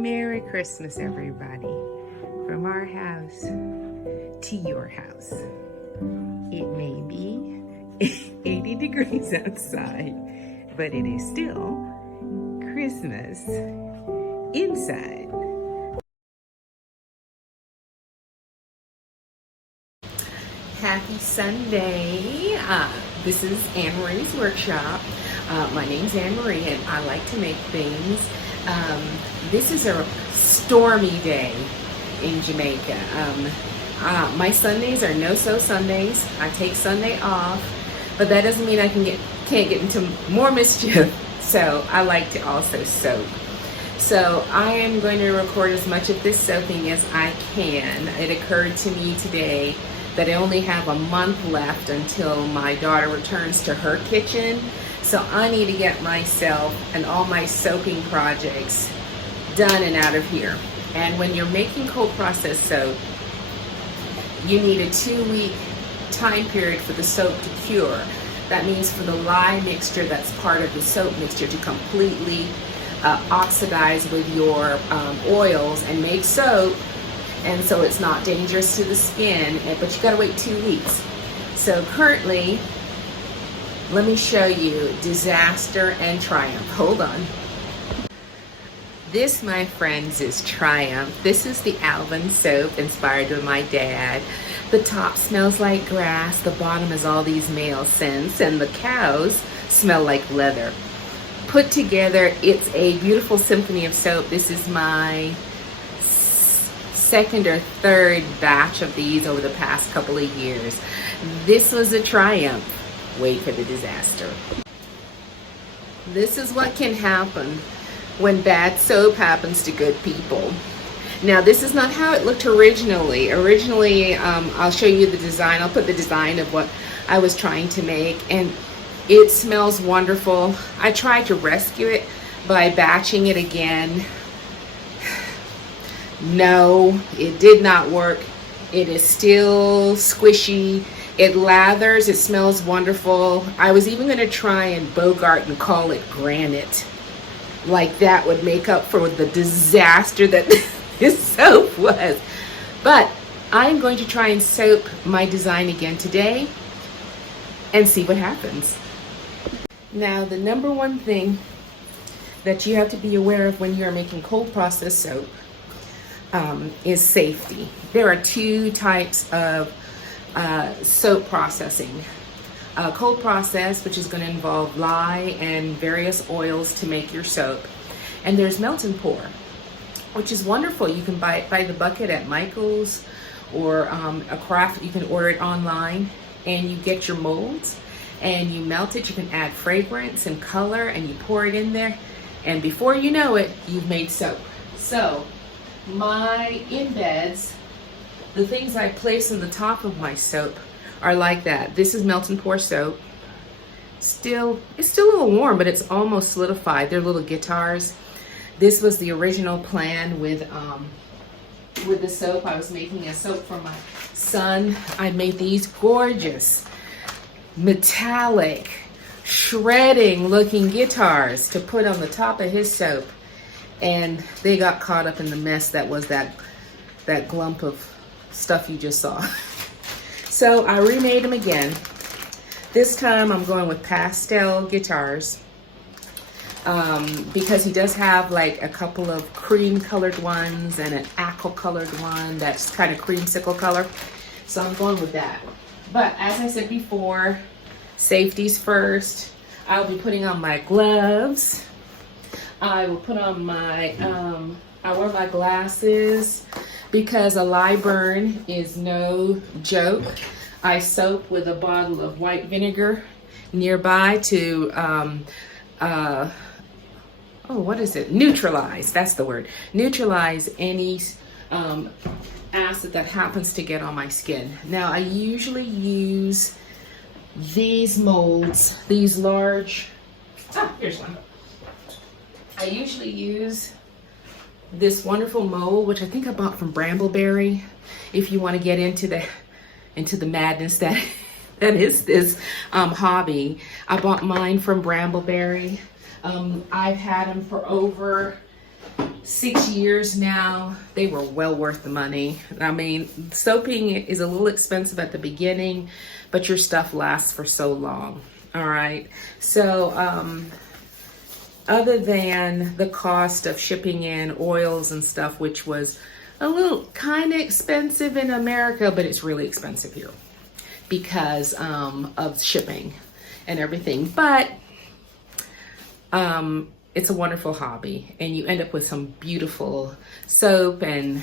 Merry Christmas, everybody. From our house to your house. It may be 80 degrees outside, but it is still Christmas inside. Happy Sunday. This is Anmaree's workshop. My name's Anmaree and I like to make things. This is a stormy day in Jamaica. My Sundays are no-so Sundays. I take Sunday off, but that doesn't mean I can't get into more mischief. So I like to also soap. So I am going to record as much of this soaping as I can. It occurred to me today that I only have a month left until my daughter returns to her kitchen. So I need to get myself and all my soaping projects done and out of here. And when you're making cold processed soap, you need a 2-week time period for the soap to cure. That means for the lye mixture that's part of the soap mixture to completely oxidize with your oils and make soap, and so it's not dangerous to the skin, but you gotta wait 2 weeks. So currently, let me show you Disaster and Triumph. Hold on. This, my friends, is Triumph. This is the Alvin soap inspired by my dad. The top smells like grass, the bottom is all these male scents, and the cows smell like leather. Put together, it's a beautiful symphony of soap. This is my second or third batch of these over the past couple of years. This was a Triumph. Wait for the disaster. This is what can happen when bad soap happens to good people. Now, this is not how it looked originally. I'll show you the design. I'll put the design of what I was trying to make, and it smells wonderful. I tried to rescue it by batching it again. No, it did not work. It is still squishy. It lathers, it smells wonderful. I was even gonna try and bogart and call it granite. Like that would make up for the disaster that this soap was. But I'm going to try and soap my design again today and see what happens. Now, the number one thing that you have to be aware of when you're making cold processed soap is safety. There are two types of soap processing. Cold process, which is going to involve lye and various oils to make your soap. And there's melt and pour, which is wonderful. You can buy the bucket at Michael's or a craft. You can order it online, and you get your molds and you melt it. You can add fragrance and color and you pour it in there, and before you know it, you've made soap. So my embeds, the things I place on the top of my soap, are like that. This is melt and pour soap. It's still a little warm, but it's almost solidified. They're little guitars. This was the original plan with the soap. I was making a soap for my son. I made these gorgeous metallic shredding looking guitars to put on the top of his soap, and they got caught up in the mess that was that glump of stuff you just saw. So I remade them again. This time I'm going with pastel guitars because he does have like a couple of cream colored ones and an aqua colored one that's kind of creamsicle color. So I'm going with that. But as I said before, safety's first. I'll be putting on my gloves. I will put on my, I wear my glasses because a lye burn is no joke. I soap with a bottle of white vinegar nearby to, neutralize, that's the word. Neutralize any acid that happens to get on my skin. Now, I usually use these molds, these large, here's one. I usually use this wonderful mold, which I think I bought from Brambleberry. If you want to get into the madness that is this hobby, I bought mine from Brambleberry. I've had them for over 6 years now. They were well worth the money. I mean, soaping is a little expensive at the beginning, but your stuff lasts for so long. All right. So, other than the cost of shipping in oils and stuff, which was a little kind of expensive in America, but it's really expensive here because of shipping and everything. But it's a wonderful hobby, and you end up with some beautiful soap. And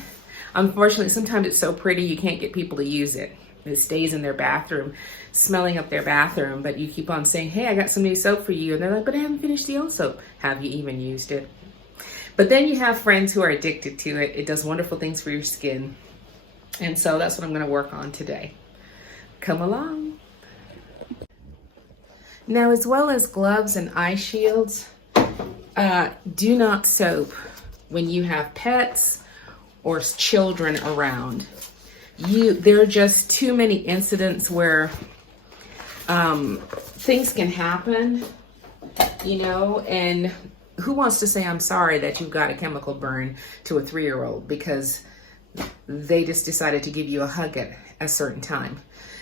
unfortunately, sometimes it's so pretty you can't get people to use it. It stays in their bathroom, smelling up their bathroom, but you keep on saying, hey, I got some new soap for you. And they're like, but I haven't finished the old soap. Have you even used it? But then you have friends who are addicted to it. It does wonderful things for your skin. And so that's what I'm going to work on today. Come along. Now, as well as gloves and eye shields, do not soap when you have pets or children around. There are just too many incidents where things can happen, you know, and who wants to say I'm sorry that you got a chemical burn to a 3-year-old because they just decided to give you a hug at a certain time.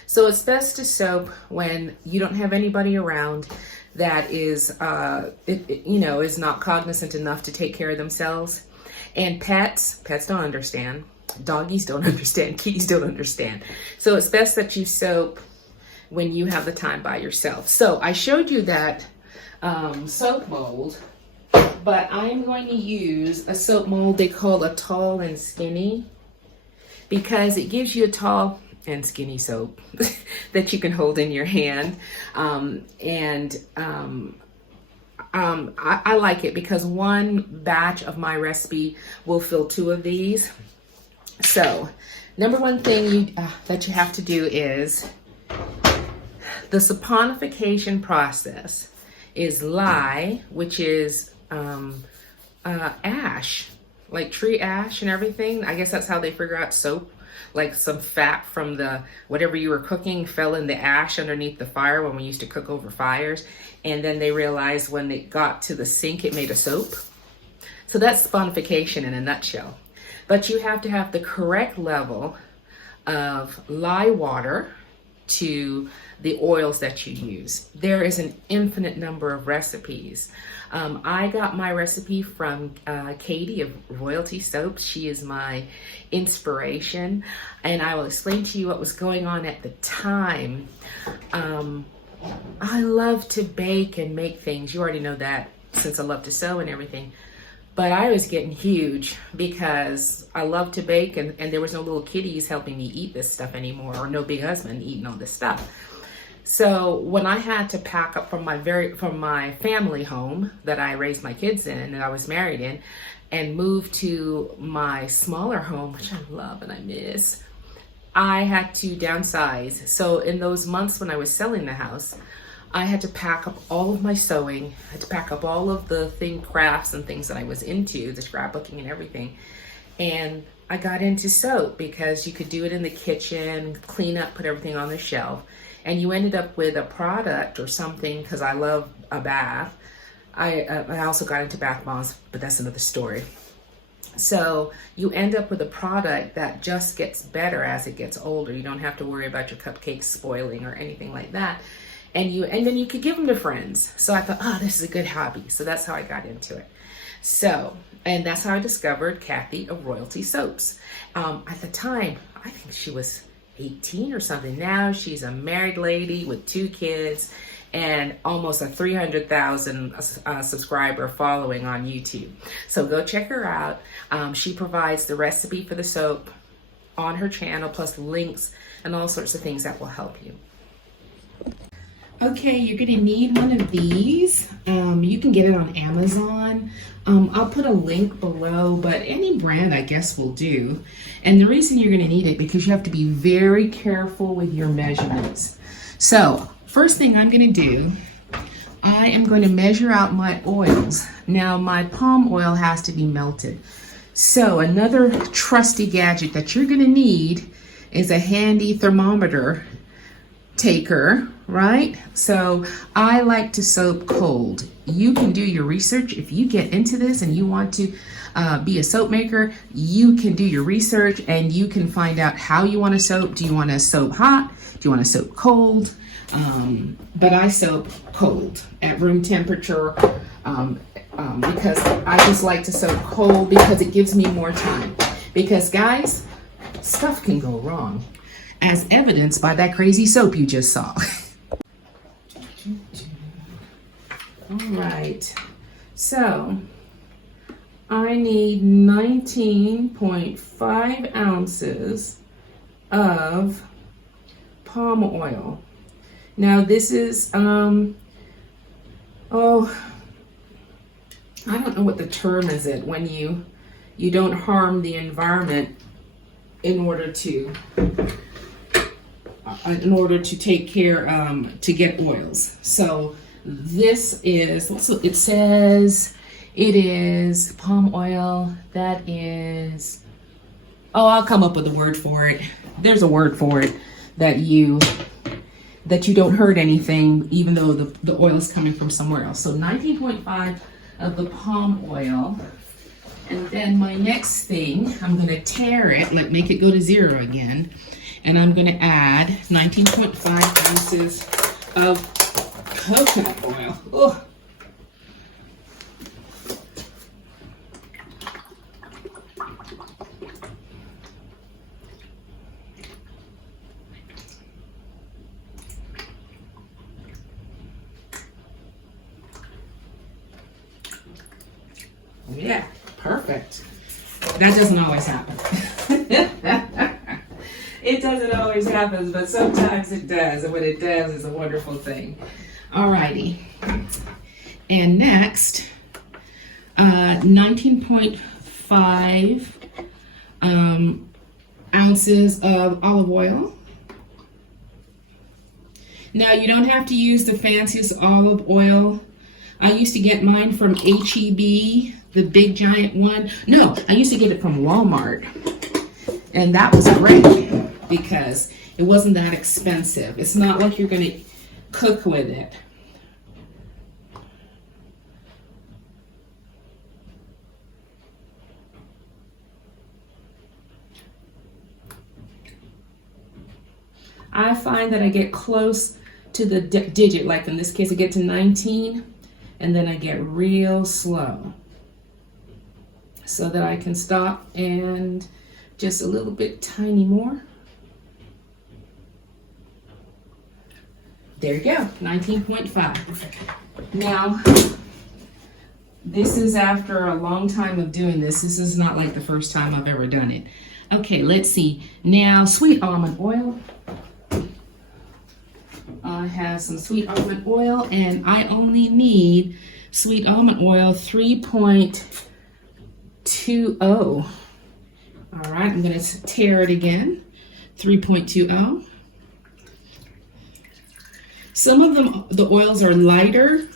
So it's best to soap when you don't have anybody around that is, is not cognizant enough to take care of themselves. And pets don't understand. Doggies don't understand. Kitties don't understand. So it's best that you soap when you have the time by yourself. So I showed you that soap mold, but I'm going to use a soap mold they call a tall and skinny because it gives you a tall and skinny soap that you can hold in your hand. I like it because one batch of my recipe will fill 2 of these. So, number one thing that you have to do is the saponification process is lye, which is ash, like tree ash and everything. I guess that's how they figure out soap. Like some fat from whatever you were cooking fell in the ash underneath the fire when we used to cook over fires. And then they realized when they got to the sink, it made a soap. So that's saponification in a nutshell. But you have to have the correct level of lye water to the oils that you use. There is an infinite number of recipes. I got my recipe from Katie of Royalty Soaps. She is my inspiration, and I will explain to you what was going on at the time. I love to bake and make things. You already know that since I love to sew and everything. But I was getting huge because I love to bake, and there was no little kitties helping me eat this stuff anymore, or no big husband eating all this stuff. So when I had to pack up from my family home that I raised my kids in and I was married in, and move to my smaller home, which I love and I miss, I had to downsize. So in those months when I was selling the house, I had to pack up all of my sewing. I had to pack up all of the crafts and things that I was into, the scrapbooking and everything. And I got into soap because you could do it in the kitchen, clean up, put everything on the shelf. And you ended up with a product or something, because I love a bath. I also got into bath bombs, but that's another story. So you end up with a product that just gets better as it gets older. You don't have to worry about your cupcakes spoiling or anything like that. And then you could give them to friends. So I thought, this is a good hobby. So that's how I got into it. So, and that's how I discovered Kathy of Royalty Soaps. At the time, I think she was 18 or something. Now she's a married lady with 2 kids and almost a 300,000 subscriber following on YouTube. So go check her out. She provides the recipe for the soap on her channel, plus links and all sorts of things that will help you. Okay, you're gonna need one of these. You can get it on Amazon. I'll put a link below, but any brand I guess will do. And the reason you're gonna need it because you have to be very careful with your measurements. So first thing I'm gonna do, I am going to measure out my oils. Now my palm oil has to be melted. So another trusty gadget that you're gonna need is a handy thermometer taker right? So I like to soap cold. You can do your research. If you get into this and you want to be a soap maker, you can do your research and you can find out how you want to soap. Do you want to soap hot? Do you want to soap cold? But I soap cold at room temperature because I just like to soap cold because it gives me more time. Because guys, stuff can go wrong, as evidenced by that crazy soap you just saw. All right, so I need 19.5 ounces of palm oil. Now this is, I don't know what the term is it when you don't harm the environment in order to take care, to get oils. So this is, so it says it is palm oil that is, I'll come up with a word for it. There's a word for it that you don't hurt anything, even though the oil is coming from somewhere else. So 19.5 of the palm oil. And then my next thing, I'm gonna tare it, make it go to 0 again. And I'm gonna add 19.5 ounces of coconut oil. Oh. Yeah, perfect. That doesn't always happen. It doesn't always happen, but sometimes it does. And when it does, it's a wonderful thing. Alrighty. And next, 19.5 ounces of olive oil. Now, you don't have to use the fanciest olive oil. I used to get mine from HEB, the big giant one. No, I used to get it from Walmart. And that was great because it wasn't that expensive. It's not like you're gonna cook with it. I find that I get close to the digit, like in this case, I get to 19, and then I get real slow so that I can stop and just a little bit tiny more. There you go, 19.5. Now, this is after a long time of doing this. This is not like the first time I've ever done it. Okay, let's see. Now, sweet almond oil. I have some sweet almond oil, and I only need sweet almond oil 3.20. All right, I'm going to tare it again. 3.20. Some of them, the oils are lighter,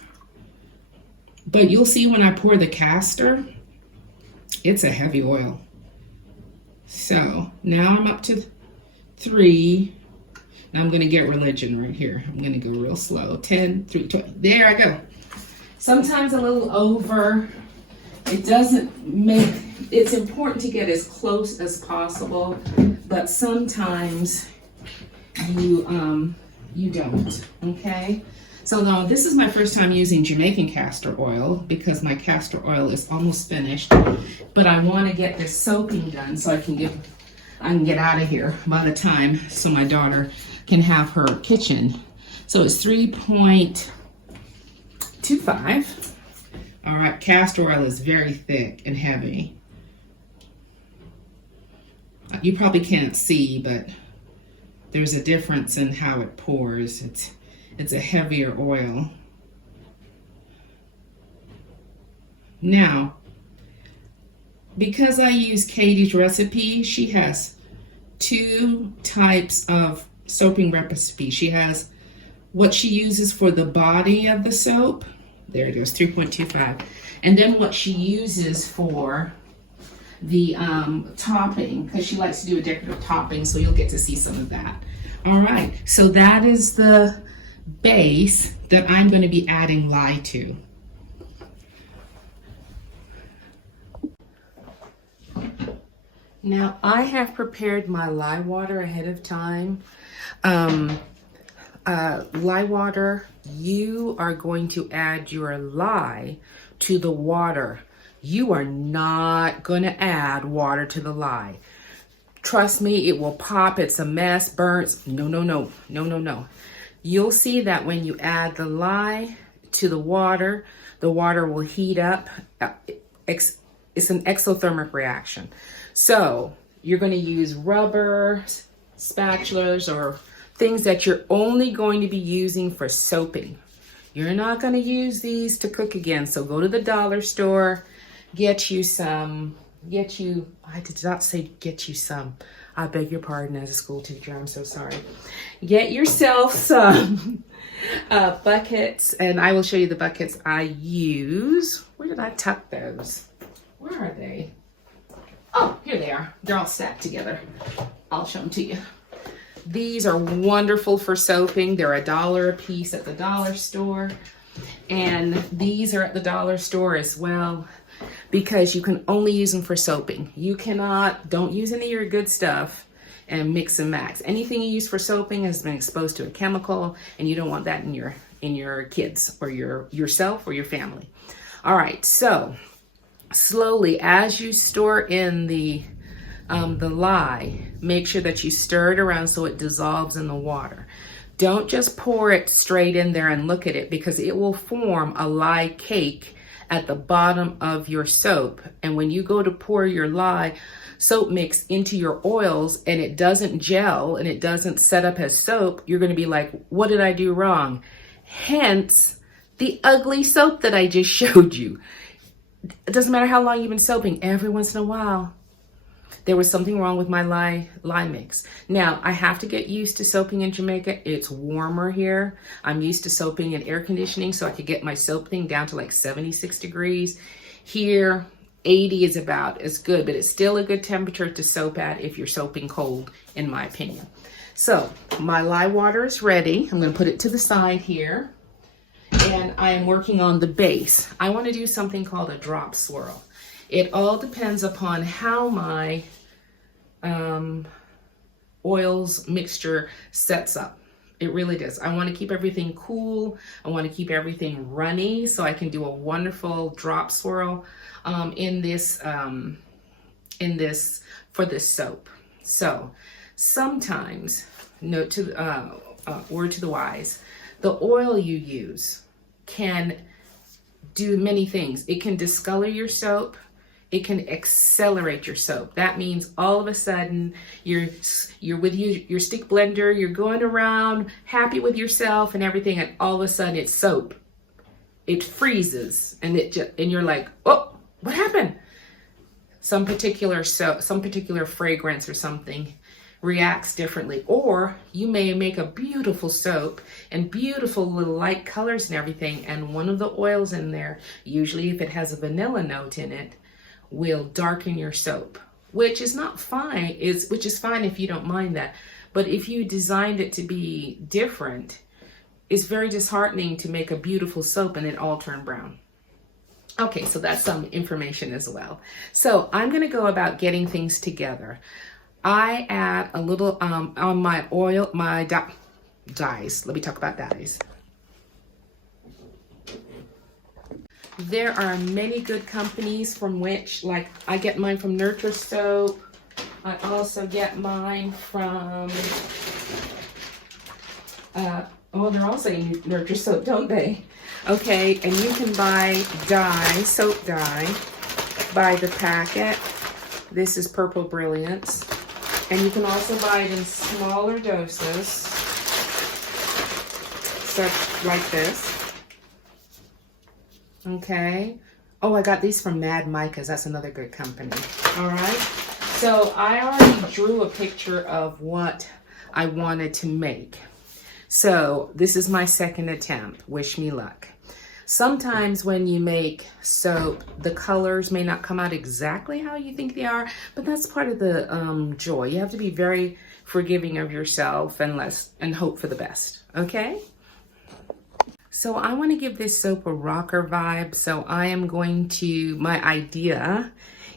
but you'll see when I pour the castor, it's a heavy oil. So now I'm up to 3. Now I'm going to get religion right here. I'm going to go real slow. 10, 3, 20. There I go. Sometimes a little over. It doesn't make, it's important to get as close as possible, but sometimes you don't, okay? So now this is my first time using Jamaican castor oil because my castor oil is almost finished, but I want to get this soaking done so I can get out of here by the time so my daughter can have her kitchen. So it's 3.25. All right, castor oil is very thick and heavy. You probably can't see, but there's a difference in how it pours. It's a heavier oil. Now, because I use Katie's recipe, she has 2 types of soaping recipe. She has what she uses for the body of the soap. There it goes, 3.25. And then what she uses for the topping, because she likes to do a decorative topping, so you'll get to see some of that. All right, so that is the base that I'm going to be adding lye to. Now I have prepared my lye water ahead of time. Lye water, you are going to add your lye to the water. You are not going to add water to the lye. Trust me, it will pop. It's a mess, burns. No, no, no, no, no, no. You'll see that when you add the lye to the water will heat up. It's an exothermic reaction. So you're going to use rubber spatulas or things that you're only going to be using for soaping. You're not going to use these to cook again. So go to the dollar store, get you some, I did not say get you some. I beg your pardon as a school teacher, I'm so sorry. Get yourself some buckets, and I will show you the buckets I use. Where did I tuck those? Where are they? Oh, here they are. They're all stacked together. I'll show them to you. These are wonderful for soaping. They're $1 a piece at the dollar store. And these are at the dollar store as well, because you can only use them for soaping. You cannot, don't use any of your good stuff and mix and max. Anything you use for soaping has been exposed to a chemical, and you don't want that in your kids or yourself or your family. All right, so slowly as you store in the lye, make sure that you stir it around so it dissolves in the water. Don't just pour it straight in there and look at it, because it will form a lye cake at the bottom of your soap. And when you go to pour your lye soap mix into your oils and it doesn't gel and it doesn't set up as soap, you're going to be like, what did I do wrong? Hence the ugly soap that I just showed you. It doesn't matter how long you've been soaping, every once in a while there was something wrong with my lye mix. Now, I have to get used to soaping in Jamaica. It's warmer here. I'm used to soaping in air conditioning, so I could get my soap thing down to like 76 degrees. Here, 80 is about as good, but it's still a good temperature to soap at if you're soaping cold, in my opinion. So, my lye water is ready. I'm going to put it to the side here. And I am working on the base. I want to do something called a drop swirl. It all depends upon how my oils mixture sets up. It really does. I want to keep everything cool. I want to keep everything runny so I can do a wonderful drop swirl in this for this soap. So sometimes, note to word to the wise, the oil you use can do many things. It can discolor your soap. It can accelerate your soap. That means all of a sudden you're with your stick blender, you're going around happy with yourself and everything, and all of a sudden it's soap. It freezes and and you're like, oh, what happened? Some particular soap, some particular fragrance or something reacts differently. Or you may make a beautiful soap and beautiful little light colors and everything, and one of the oils in there, usually if it has a vanilla note in it, will darken your soap, which is not fine, which is fine if you don't mind that. But if you designed it to be different, it's very disheartening to make a beautiful soap and it all turn brown. Okay, so that's some information as well. So I'm going to go about getting things together. I add a little on my oil, my dyes. Let me talk about dyes. There are many good companies from which, like, I get mine from Nurture Soap. I also get mine from, well, they're all saying Nurture Soap, don't they? Okay, and you can buy dye, soap dye, by the packet. This is Purple Brilliance. And you can also buy it in smaller doses, such like this. Okay. Oh, I got these from Mad Micas. That's another good company. All right. So I already drew a picture of what I wanted to make. So this is my second attempt. Wish me luck. Sometimes when you make soap, the colors may not come out exactly how you think they are, but that's part of the joy. You have to be very forgiving of yourself and hope for the best. Okay. So I want to give this soap a rocker vibe. So I am going to, my idea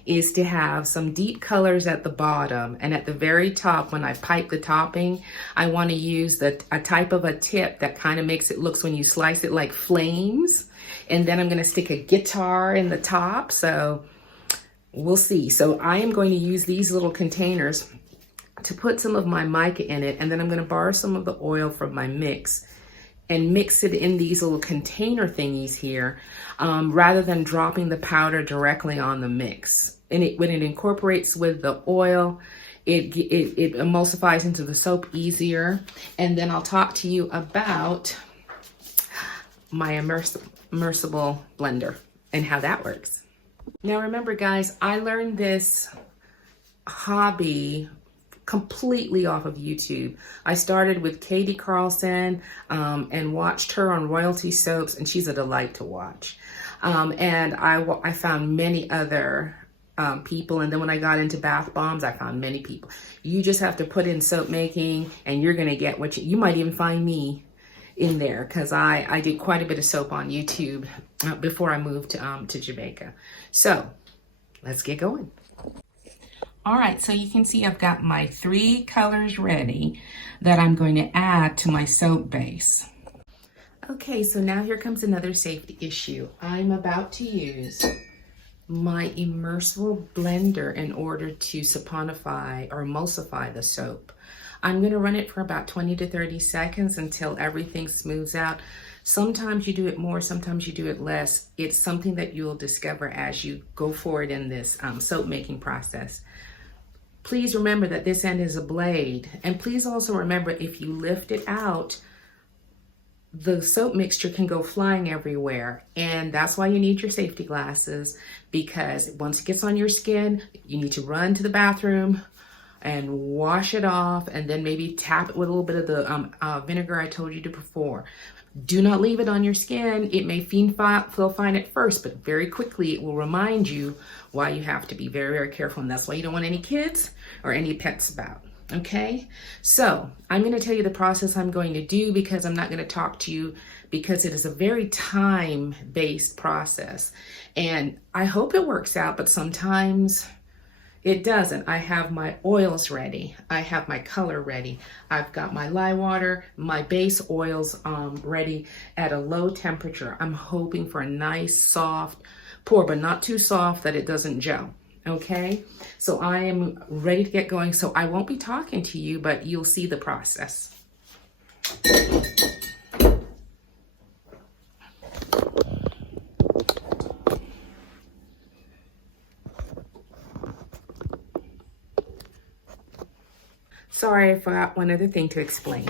is to have some deep colors at the bottom, and at the very top, when I pipe the topping, I want to use a type of a tip that kind of makes it looks when you slice it like flames. And then I'm going to stick a guitar in the top. So we'll see. So I am going to use these little containers to put some of my mica in it, and then I'm going to borrow some of the oil from my mix and mix it in these little container thingies here, rather than dropping the powder directly on the mix. And when it incorporates with the oil, it emulsifies into the soap easier. And then I'll talk to you about my immersible blender and how that works. Now remember guys, I learned this hobby completely off of YouTube. I started with Katie Carlson and watched her on Royalty Soaps, and she's a delight to watch. And I found many other people, and then when I got into bath bombs, I found many people. You just have to put in soap making, and you're gonna get what you might even find me in there, because I did quite a bit of soap on YouTube before I moved to Jamaica. So let's get going. All right, so you can see I've got my 3 colors ready that I'm going to add to my soap base. Okay, so now here comes another safety issue. I'm about to use my immersible blender in order to saponify or emulsify the soap. I'm going to run it for about 20 to 30 seconds until everything smooths out. Sometimes you do it more, sometimes you do it less. It's something that you'll discover as you go forward in this soap making process. Please remember that this end is a blade. And please also remember, if you lift it out, the soap mixture can go flying everywhere. And that's why you need your safety glasses, because once it gets on your skin, you need to run to the bathroom and wash it off, and then maybe tap it with a little bit of the vinegar I told you to before. Do not leave it on your skin. It may feel fine at first, but very quickly it will remind you why you have to be very, very careful. And that's why you don't want any kids or any pets about. Okay, so I'm going to tell you the process I'm going to do, because I'm not going to talk to you, because it is a very time-based process. And I hope it works out, but sometimes it doesn't. I have my oils ready. I have my color ready. I've got my lye water, my base oils ready at a low temperature. I'm hoping for a nice soft pour, but not too soft that it doesn't gel. Okay, so I am ready to get going. So I won't be talking to you, but you'll see the process. Sorry, I forgot one other thing to explain.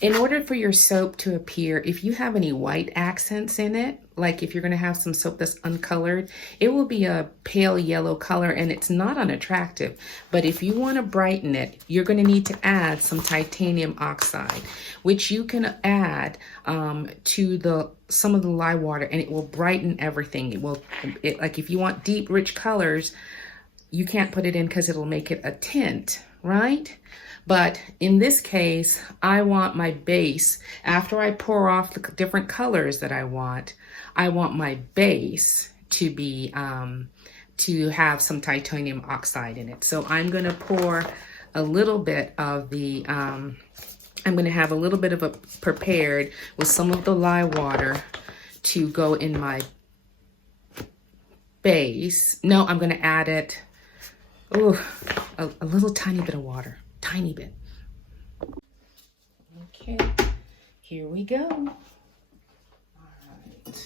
In order for your soap to appear, if you have any white accents in it, like if you're going to have some soap that's uncolored, it will be a pale yellow color and it's not unattractive. But if you want to brighten it, you're going to need to add some titanium oxide, which you can add to some of the lye water, and it will brighten everything. Like if you want deep, rich colors, you can't put it in because it'll make it a tint, right? But in this case, I want my base, after I pour off the different colors that I want my base to be, to have some titanium oxide in it. So I'm going to pour a little bit of the, I'm going to have a little bit of a prepared with some of the lye water to go in my base. No, I'm going to add it, a little tiny bit of water. Tiny bit. Okay, here we go. All right.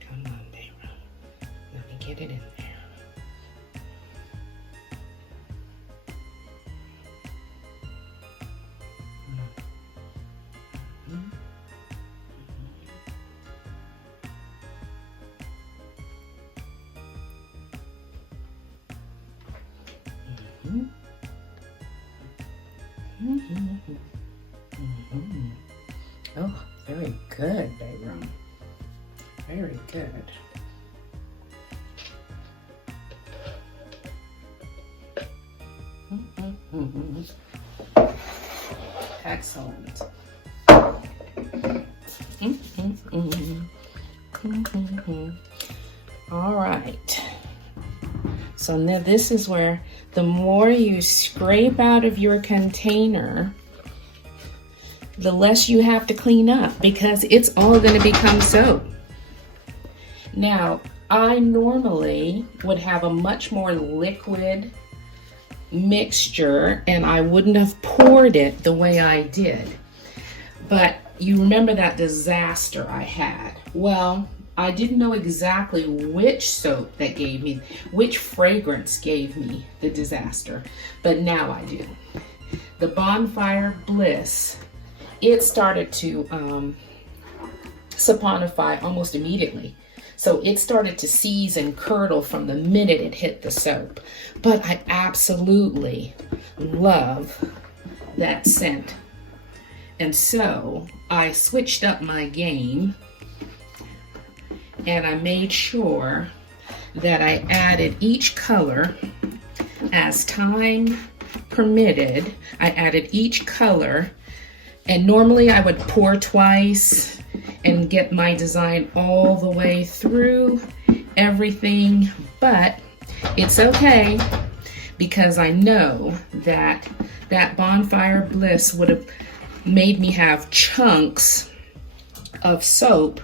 Come on, baby. Let me get it in there. Oh, very good, baby. Very good. Excellent. All right. So now this is where the more you scrape out of your container, the less you have to clean up because it's all going to become soap. Now, I normally would have a much more liquid mixture and I wouldn't have poured it the way I did. But you remember that disaster I had? Well, I didn't know exactly which soap that gave me, which fragrance gave me the disaster, but now I do. The Bonfire Bliss, it started to saponify almost immediately. So it started to seize and curdle from the minute it hit the soap. But I absolutely love that scent. And so I switched up my game and I made sure that I added each color as time permitted. I added each color, and normally I would pour twice and get my design all the way through everything, but it's okay because I know that that Bonfire Bliss would have made me have chunks of soap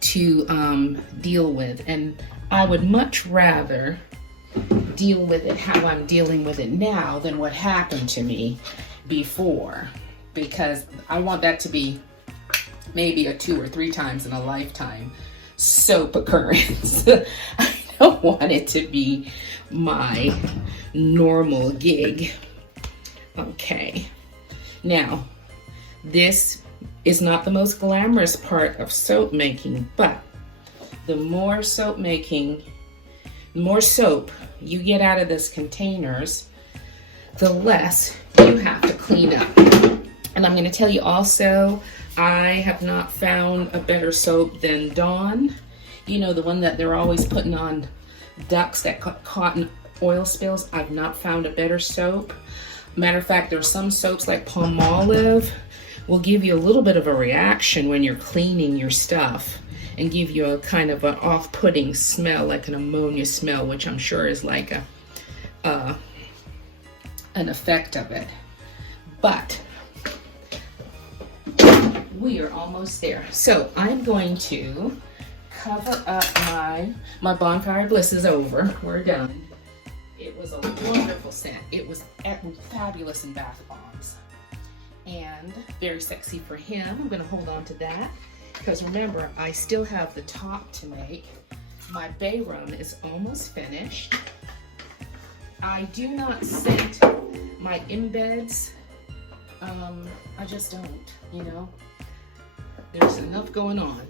to deal with, and I would much rather deal with it how I'm dealing with it now than what happened to me before, because I want that to be maybe a 2 or 3 times in a lifetime soap occurrence. I don't want it to be my normal gig. Okay, now this is not the most glamorous part of soap making, but the more soap making, the more soap you get out of this containers, the less you have to clean up. And I'm going to tell you also, I have not found a better soap than Dawn. You know, the one that they're always putting on ducks that caught in oil spills. I've not found a better soap. Matter of fact, there's some soaps like Palmolive will give you a little bit of a reaction when you're cleaning your stuff and give you a kind of an off-putting smell, like an ammonia smell, which I'm sure is like an effect of it. But we are almost there. So I'm going to cover up my Bonfire Bliss is over. We're done. It was a wonderful scent. It was fabulous in bath bombs and very sexy for him. I'm going to hold on to that because remember, I still have the top to make. My bay rum is almost finished. I do not scent my embeds. I just don't, you know. There's enough going on.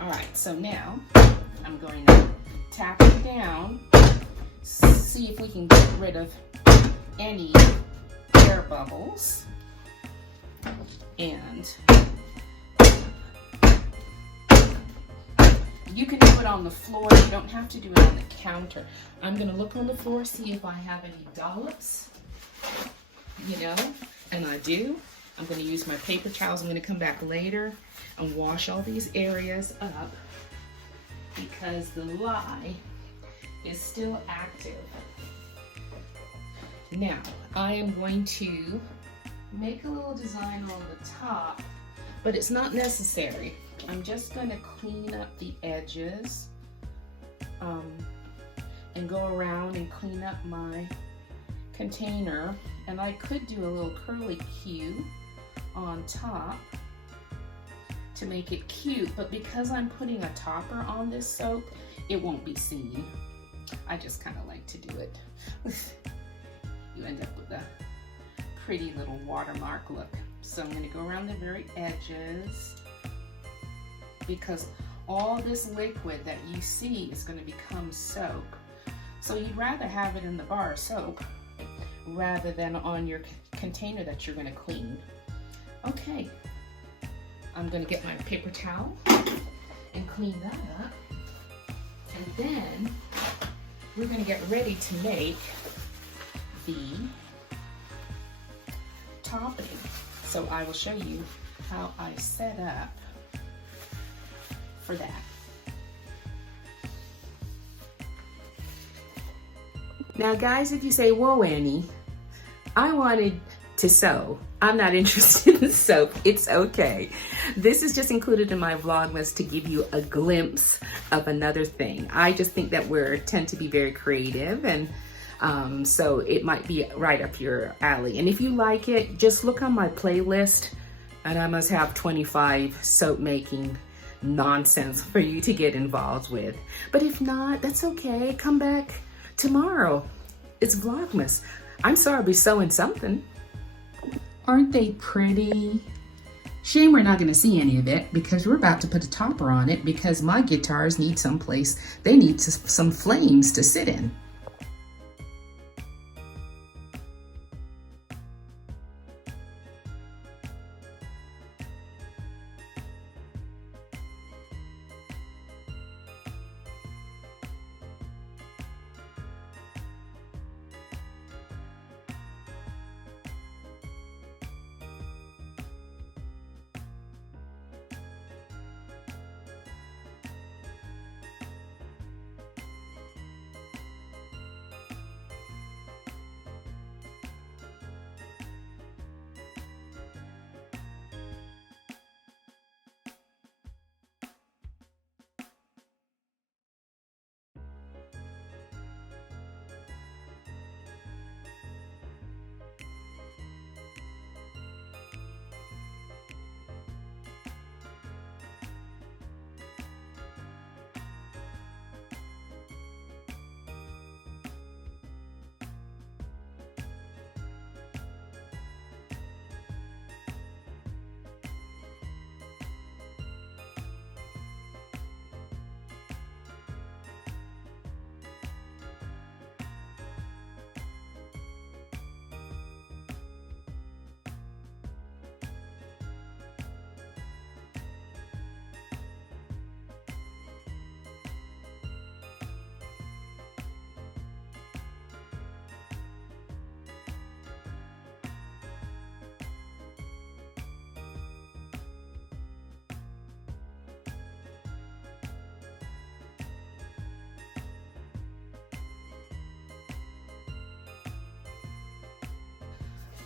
All right, so now I'm going to tap it down, see if we can get rid of any air bubbles. And you can do it on the floor. You don't have to do it on the counter. I'm going to look on the floor, see if I have any dollops, you know, and I do. I'm going to use my paper towels. I'm going to come back later and wash all these areas up because the lye is still active. Now, I am going to make a little design on the top, but it's not necessary. I'm just going to clean up the edges and go around and clean up my container. And I could do a little curly Q on top to make it cute, but because I'm putting a topper on this soap, it won't be seen. I just kind of like to do it. You end up with a pretty little watermark look. So I'm going to go around the very edges because all this liquid that you see is going to become soap. So you'd rather have it in the bar of soap rather than on your container that you're going to clean. Okay, I'm going to get my paper towel and clean that up. And then we're going to get ready to make the topping. So I will show you how I set up for that. Now guys, if you say, whoa Annie, I wanted to sew. I'm not interested in soap. It's okay. This is just included in my Vlogmas to give you a glimpse of another thing. I just think that we tend to be very creative, and so it might be right up your alley. And if you like it, just look on my playlist, and I must have 25 soap making nonsense for you to get involved with. But if not, that's okay. Come back tomorrow. It's Vlogmas. I'm sorry I'll be sewing something. Aren't they pretty? Shame we're not going to see any of it because we're about to put a topper on it because my guitars need some place. They need some flames to sit in.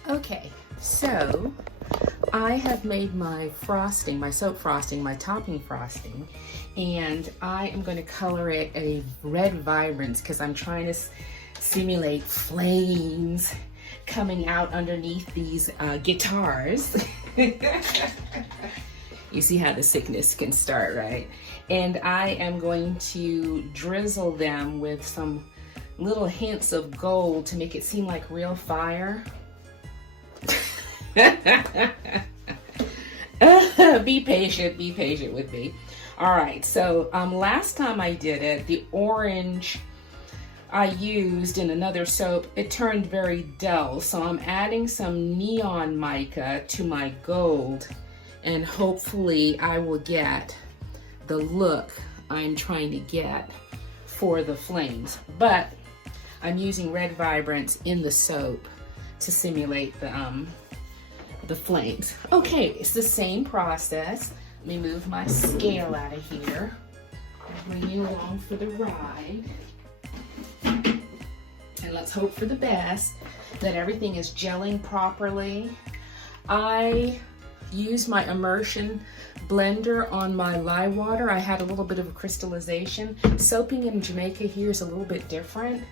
Okay, so I have made my frosting, my soap frosting, my topping frosting, and I am going to color it a red vibrance because I'm trying to simulate flames coming out underneath these guitars. You see how the sickness can start, right? And I am going to drizzle them with some little hints of gold to make it seem like real fire. Be patient with me. All right, so last time I did it, the orange I used in another soap, it turned very dull. So I'm adding some neon mica to my gold, and hopefully I will get the look I'm trying to get for the flames. But I'm using red vibrance in the soap to simulate the flames. Okay, it's the same process. Let me move my scale out of here. Bring you along for the ride. And let's hope for the best, that everything is gelling properly. I use my immersion blender on my lye water. I had a little bit of a crystallization. Soaping in Jamaica here is a little bit different.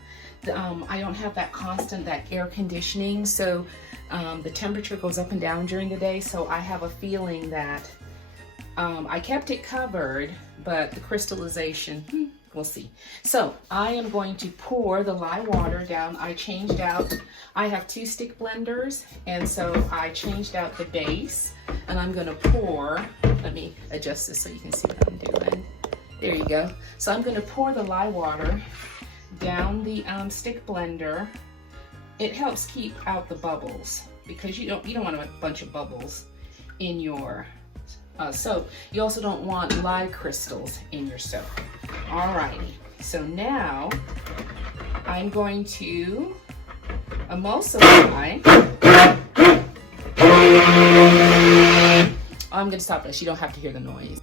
I don't have that constant, that air conditioning, so the temperature goes up and down during the day, so I have a feeling that I kept it covered, but the crystallization, we'll see. So I am going to pour the lye water down. I changed out, I have 2 stick blenders, and so I changed out the base, and I'm gonna pour, let me adjust this so you can see what I'm doing. There you go. So I'm gonna pour the lye water down the stick blender. It helps keep out the bubbles, because you don't want a bunch of bubbles in your soap. You also don't want lye crystals in your soap. Alrighty, so now I'm going to emulsify. I'm gonna stop this, you don't have to hear the noise.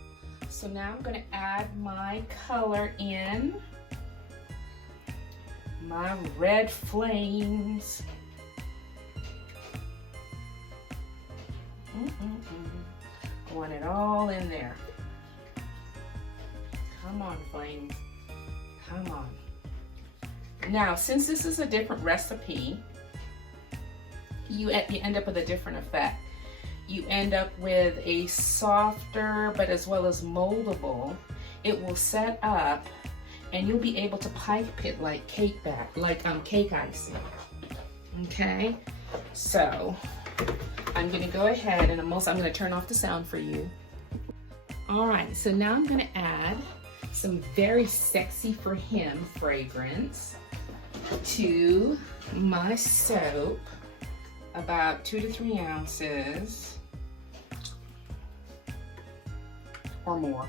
So now I'm gonna add my color in, my red flames. I want it all in there. Come on, flames. Come on. Now, since this is a different recipe, you end up with a different effect. You end up with a softer, but as well as moldable. It will set up, and you'll be able to pipe it like cake icing. Okay, so I'm gonna go ahead and I'm gonna turn off the sound for you. All right, so now I'm gonna add some very sexy for him fragrance to my soap, about 2 to 3 ounces or more.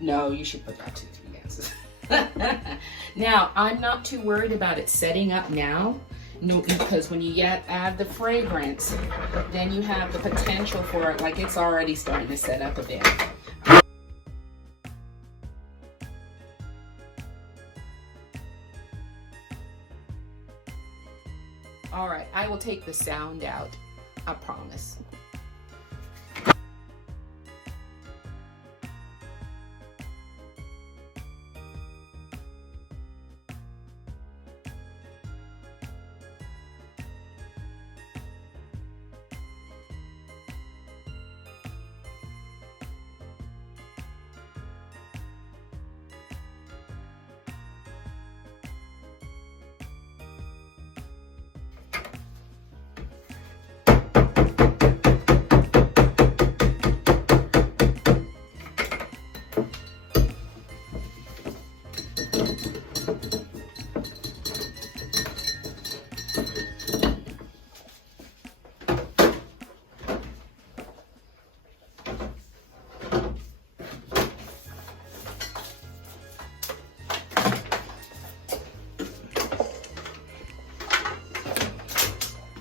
No, you should put about 2 to 3 ounces. Now, I'm not too worried about it setting up now. No, because when you add the fragrance, then you have the potential for it, like it's already starting to set up a bit. All right, I will take the sound out, I promise.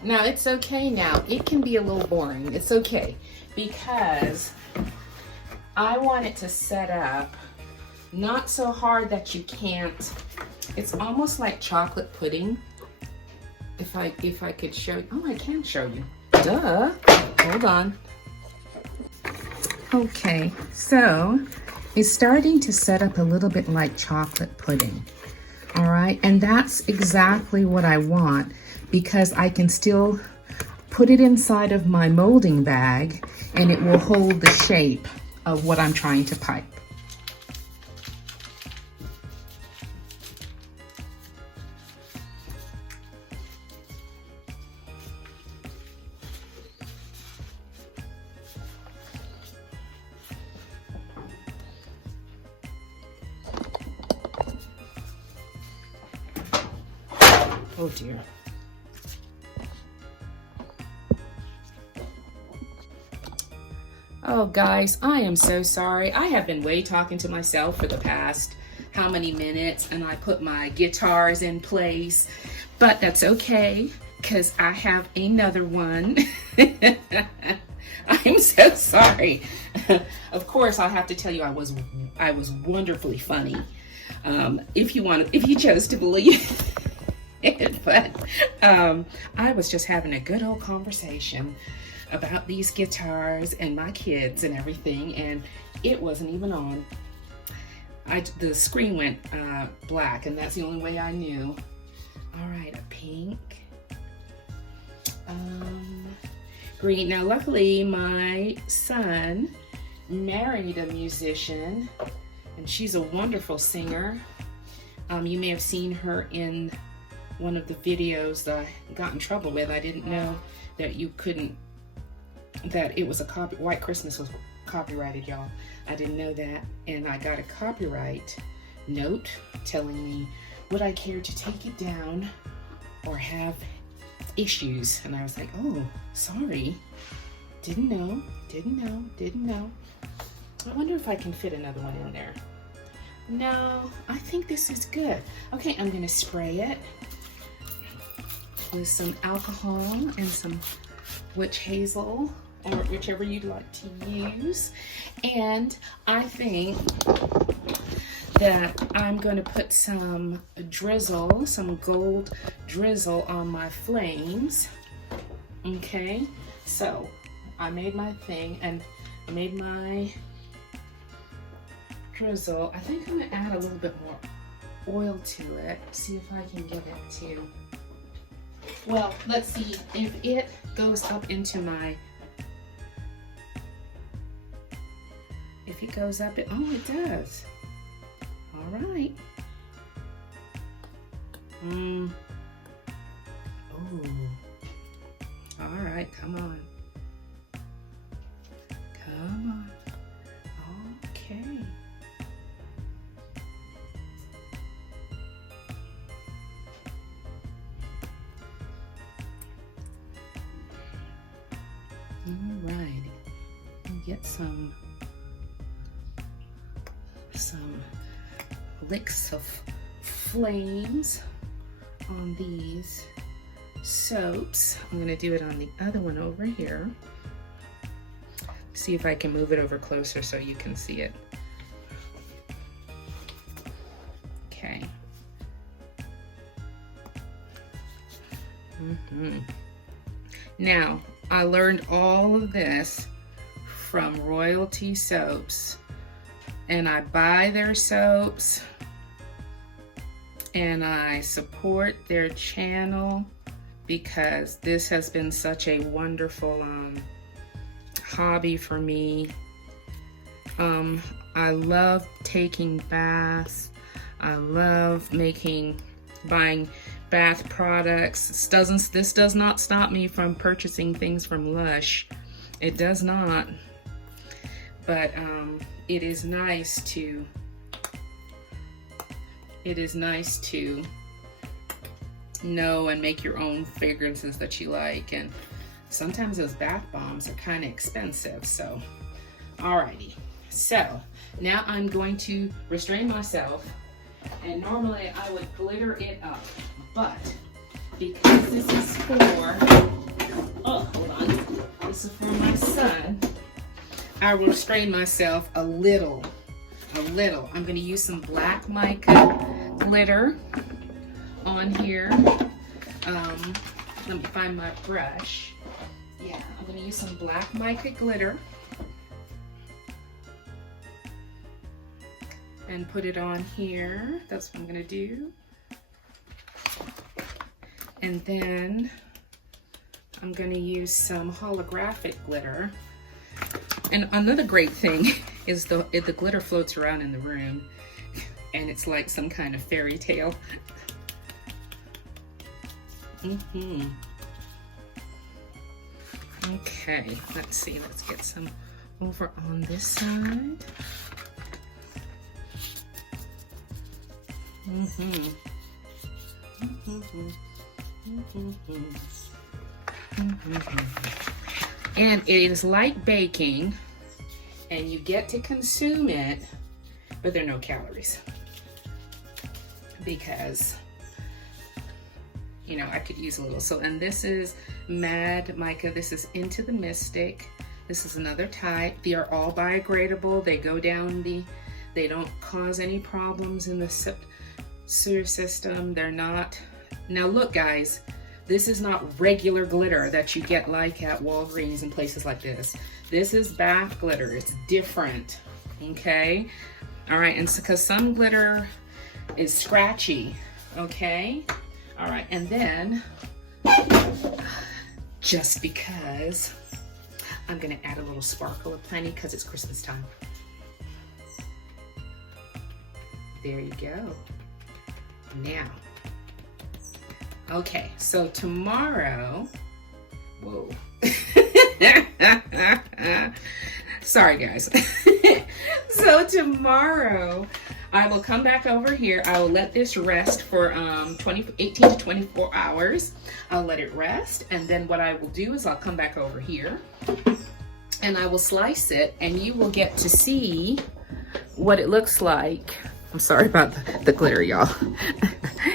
Now, it's okay now. It can be a little boring. It's okay, because I want it to set up not so hard that you can't. It's almost like chocolate pudding. If I could show you. Oh, I can show you. Duh. Hold on. Okay, so it's starting to set up a little bit like chocolate pudding. All right, and that's exactly what I want, because I can still put it inside of my molding bag and it will hold the shape of what I'm trying to pipe. Oh dear. Oh guys, I am so sorry. I have been talking to myself for the past how many minutes, and I put my guitars in place, but that's okay because I have another one. I'm so sorry. Of course, I have to tell you I was wonderfully funny. If you chose to believe it, but I was just having a good old conversation about these guitars and my kids and everything, and it wasn't even on. The screen went black, and that's the only way I knew. All right, a pink, green. Now, luckily, my son married a musician, and she's a wonderful singer. You may have seen her in one of the videos that I got in trouble with. I didn't know that you couldn't, that it was a White Christmas was copyrighted, y'all. I didn't know that, and I got a copyright note telling me would I care to take it down or have issues, and I was like, oh, sorry, didn't know. I wonder if I can fit another one in there. No, I think this is good. Okay, I'm gonna spray it with some alcohol and some witch hazel, or whichever you'd like to use. And I think that I'm going to put some drizzle, some gold drizzle on my flames. Okay, so I made my thing and I made my drizzle. I think I'm going to add a little bit more oil to it, see if I can get it to, well, let's see if it goes up into my, if it goes up, oh, it does. All right. Oh. All right, come on. Come on. Okay. All right. Get some licks of flames on these soaps. I'm going to do it on the other one over here. See if I can move it over closer so you can see it. Okay. Now, I learned all of this from Royalty Soaps, and I buy their soaps and I support their channel because this has been such a wonderful hobby for me. I love taking baths. I love buying bath products. This does not stop me from purchasing things from Lush. It does not. But it is nice to know and make your own fragrances that you like, and sometimes those bath bombs are kind of expensive. So alrighty, so now I'm going to restrain myself, and normally I would glitter it up, but because this is for this is for my son, I will restrain myself a little. I'm going to use some black mica glitter on here. Let me find my brush. Yeah, I'm going to use some black mica glitter and put it on here. That's what I'm going to do. And then I'm going to use some holographic glitter. And another great thing is the glitter floats around in the room, and it's like some kind of fairy tale. Okay, let's see. Let's get some over on this side. And it is like baking, and you get to consume it, but there are no calories. Because, you know, I could use a little. So, and this is Mad Mica. This is Into the Mystic. This is another type. They are all biodegradable. They go down they don't cause any problems in the sewer system. They're not. Now look, guys, this is not regular glitter that you get like at Walgreens and places like this. This is bath glitter. It's different, okay? All right, and so because some glitter is scratchy, okay? All right, and then just because I'm gonna add a little sparkle of plenty because it's Christmas time. There you go. Now, okay, so tomorrow, whoa. Sorry guys. So tomorrow I will come back over here. I will let this rest for 18 to 24 hours. I'll let it rest, and then what I will do is I'll come back over here and I will slice it, and you will get to see what it looks like. I'm sorry about the glitter, y'all.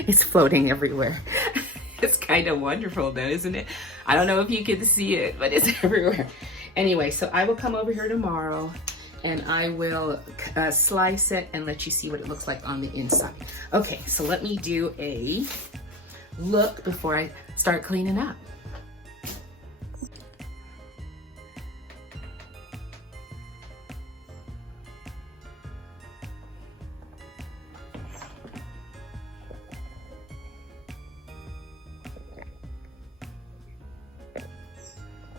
It's floating everywhere. It's kind of wonderful though, isn't it? I don't know if you can see it, but it's everywhere. Anyway, so I will come over here tomorrow and I will slice it and let you see what it looks like on the inside. Okay, so let me do a look before I start cleaning up.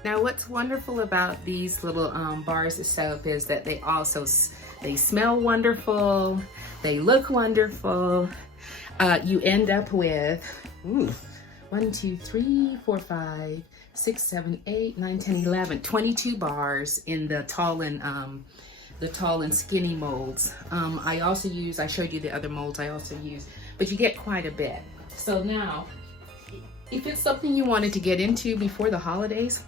Now, what's wonderful about these little bars of soap is that they smell wonderful, they look wonderful. You end up with 1, 2, 3, 4, 5, 6, 7, 8, 9, 10, 11, 22 bars in the tall and skinny molds. I showed you the other molds I also use, but you get quite a bit. So now, if it's something you wanted to get into before the holidays,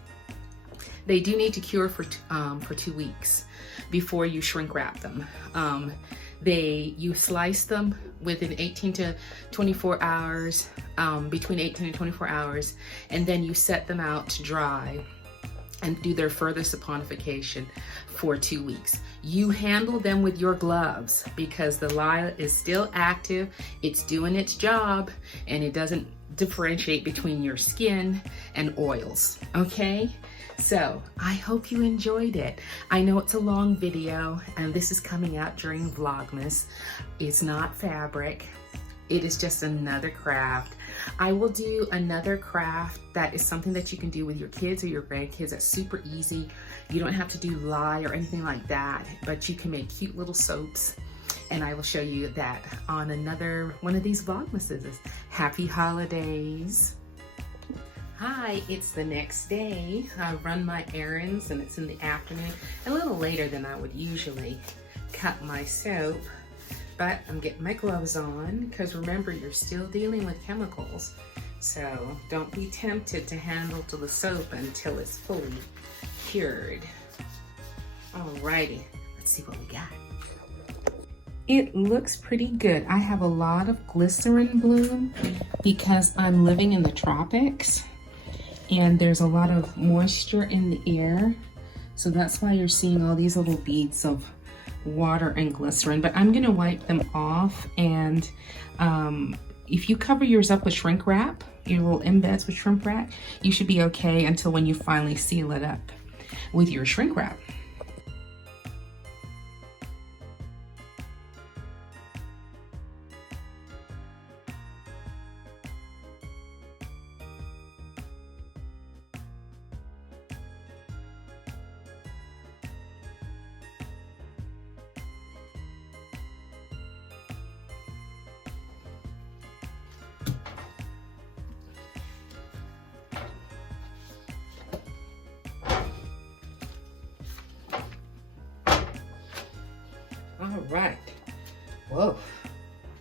they do need to cure for 2 weeks before you shrink wrap them. You slice them within 18 to 24 hours, between 18 and 24 hours, and then you set them out to dry and do their further saponification for 2 weeks. You handle them with your gloves because the lye is still active, it's doing its job, and it doesn't differentiate between your skin and oils, okay? So I hope you enjoyed it. I know it's a long video and this is coming out during Vlogmas. It's not fabric. It is just another craft. I will do another craft that is something that you can do with your kids or your grandkids. That's super easy. You don't have to do lye or anything like that, but you can make cute little soaps. And I will show you that on another one of these Vlogmases. Happy holidays. Hi, it's the next day. I run my errands and it's in the afternoon, a little later than I would usually cut my soap, but I'm getting my gloves on because remember, you're still dealing with chemicals. So don't be tempted to handle to the soap until it's fully cured. Alrighty, let's see what we got. It looks pretty good. I have a lot of glycerin bloom because I'm living in the tropics and there's a lot of moisture in the air. So that's why you're seeing all these little beads of water and glycerin, but I'm gonna wipe them off. And if you cover yours up with shrink wrap, your little embeds with shrink wrap, you should be okay until when you finally seal it up with your shrink wrap. All right. Whoa.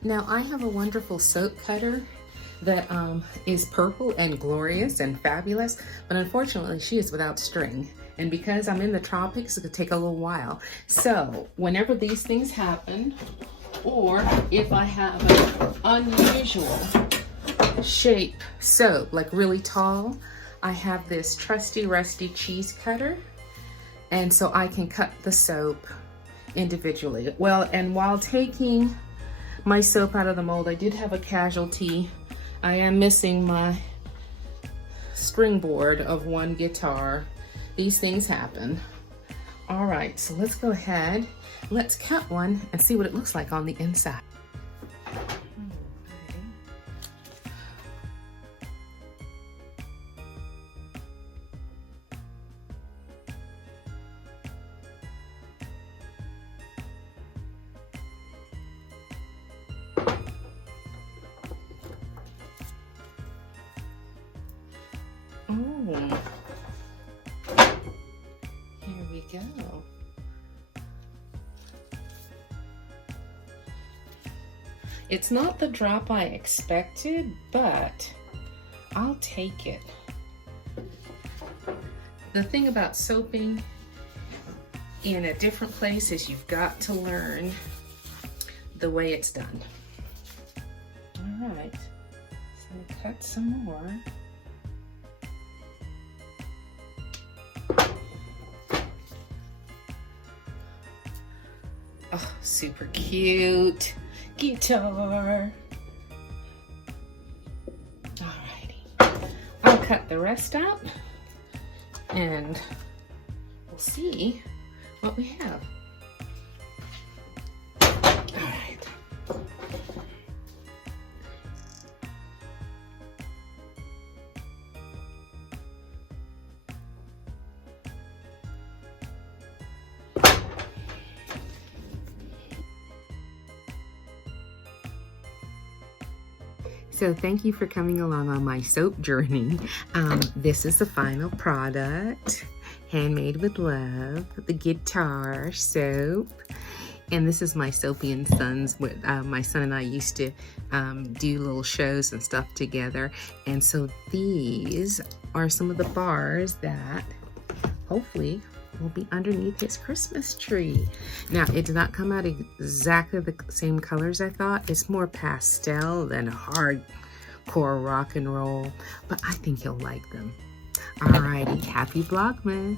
Now I have a wonderful soap cutter that is purple and glorious and fabulous, but unfortunately she is without string. And because I'm in the tropics, it could take a little while. So whenever these things happen, or if I have an unusual shape soap, like really tall, I have this trusty rusty cheese cutter, and so I can cut the soap individually. Well, and while taking my soap out of the mold, I did have a casualty. I am missing my string board of one guitar. These things happen. All right, so let's go ahead. Let's cut one and see what it looks like on the inside. Oh, here we go. It's not the drop I expected, but I'll take it. The thing about soaping in a different place is you've got to learn the way it's done. All right, so cut some more. Oh, super cute guitar. Alrighty, I'll cut the rest up and we'll see what we have. All right. So thank you for coming along on my soap journey. This is the final product, handmade with love, the guitar soap. And this is my Soapy and Sons. My son and I used to do little shows and stuff together. And so these are some of the bars that hopefully will be underneath his Christmas tree. Now, it did not come out exactly the same colors I thought. It's more pastel than hardcore rock and roll, but I think he'll like them. Alrighty, happy Vlogmas.